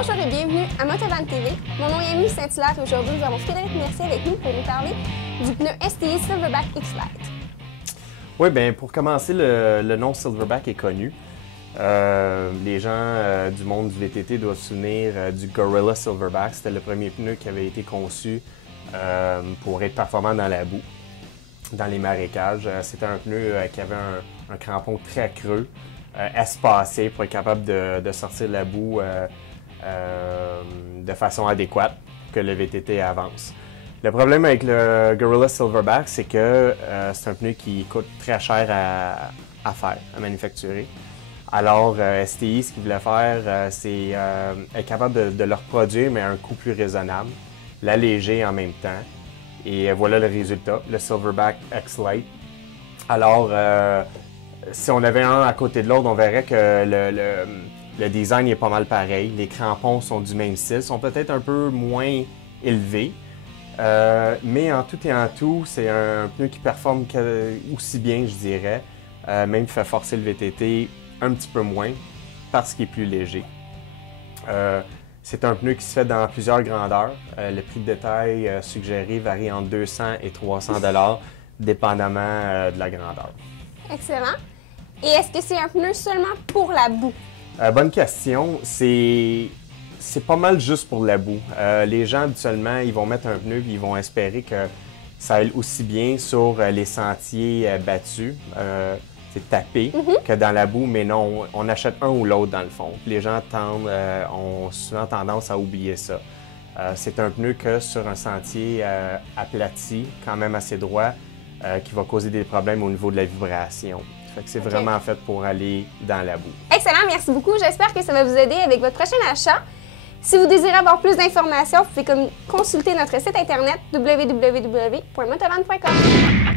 Bonjour et bienvenue à Motovan TV. Mon nom est Amy Saint-Hilaire et aujourd'hui nous avons Frédéric Mercier avec nous pour nous parler du pneu STI Silverback X-Lite. Oui, bien pour commencer, le nom Silverback est connu. Les gens du monde du VTT doivent se souvenir du Gorilla Silverback. C'était le premier pneu qui avait été conçu pour être performant dans la boue, dans les marécages. C'était un pneu qui avait un crampon très creux, espacé pour être capable de sortir la boue de façon adéquate pour que le VTT avance. Le problème avec le Gorilla Silverback, c'est que c'est un pneu qui coûte très cher à faire, à manufacturer. Alors, STI, ce qu'il voulait faire, c'est être capable de le reproduire, mais à un coût plus raisonnable, l'alléger en même temps. Et voilà le résultat, le Silverback X-Lite. Alors, si on avait un à côté de l'autre, on verrait que le design est pas mal pareil. Les crampons sont du même style, sont peut-être un peu moins élevés. Mais en tout et en tout, c'est un pneu qui performe aussi bien, je dirais, même qui fait forcer le VTT un petit peu moins parce qu'il est plus léger. C'est un pneu qui se fait dans plusieurs grandeurs. Le prix de détail suggéré varie entre 200 et 300 $, dépendamment de la grandeur. Excellent. Et est-ce que c'est un pneu seulement pour la boue? Bonne question. C'est pas mal juste pour la boue. Les gens, habituellement, ils vont mettre un pneu et ils vont espérer que ça aille aussi bien sur les sentiers battus, c'est tapé, que dans la boue, mais non, on achète un ou l'autre dans le fond. Les gens ont souvent tendance à oublier ça. C'est un pneu que sur un sentier aplati, quand même assez droit, qui va causer des problèmes au niveau de la vibration. C'est vraiment fait pour aller dans la boue. Excellent, merci beaucoup. J'espère que ça va vous aider avec votre prochain achat. Si vous désirez avoir plus d'informations, vous pouvez consulter notre site internet www.motovan.com.